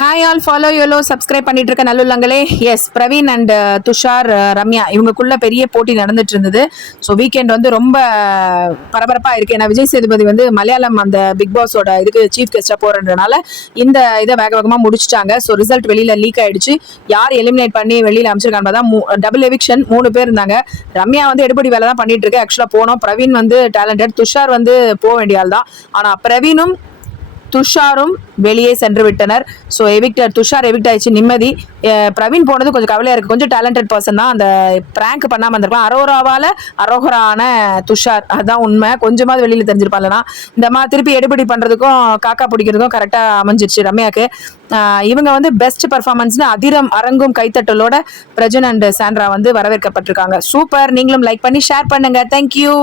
Hi all follow yolo subscribe பண்ணிட்டு இருக்க நல்லுள்ளங்களே எஸ் பிரவீன் அண்ட் துஷார் ரம்யா இவங்களுக்குள்ள பெரிய போட்டி நடந்துட்டு இருந்தது ஸோ வீக்கெண்ட் வந்து ரொம்ப பரபரப்பாக இருக்கு. ஏன்னா விஜய் சேதுபதி வந்து மலையாளம் அந்த பிக் பாஸோட இதுக்கு சீஃப் கெஸ்டாக போறதுனால இந்த இதை வேக வேகமாக முடிச்சிட்டாங்க. ஸோ ரிசல்ட் வெளியில லீக் ஆயிடுச்சு. யார் எலிமினேட் பண்ணி வெளியில் அமைச்சிருக்காங்க தான் டபுள் எவிக்ஷன் மூணு பேர் இருந்தாங்க. ரம்யா வந்து எடுபடி வேலை தான் பண்ணிட்டு இருக்கு ஆக்சுவலாக போனோம். பிரவீன் வந்து டேலண்டட் துஷார் வந்து போக வேண்டிய ஆள் தான் ஆனால் பிரவீனும் துஷாரும் வெளியே சென்று விட்டனர். ஸோ எவிக்டர் துஷார் எவிக்ட் ஆயிடுச்சு. நிம்மதி. பிரவீன் போனது கொஞ்சம் கவலையாக இருக்குது கொஞ்சம் டேலண்டட் பர்சன் தான். அந்த ப்ராங்க் பண்ணாமல் இருந்திருக்கலாம். அரோராவால் அரோகரான துஷார். அதுதான் உண்மை. கொஞ்சமாவது வெளியில் தெரிஞ்சிருப்பாங்களா இந்த மாதிரி திருப்பி எடுபடி பண்ணுறதுக்கும் காக்கா பிடிக்கிறதுக்கும் கரெக்டாக அமைஞ்சிருச்சு ரம்யாக்கு. இவங்க வந்து பெஸ்ட் பர்ஃபார்மன்ஸ்னு அதிரம் அரங்கும் கைத்தட்டலோட பிரஜன் அண்ட் சாண்ட்ரா வந்து வரவேற்கப்பட்டிருக்காங்க. சூப்பர். நீங்களும் லைக் பண்ணி ஷேர் பண்ணுங்கள் தேங்க்யூ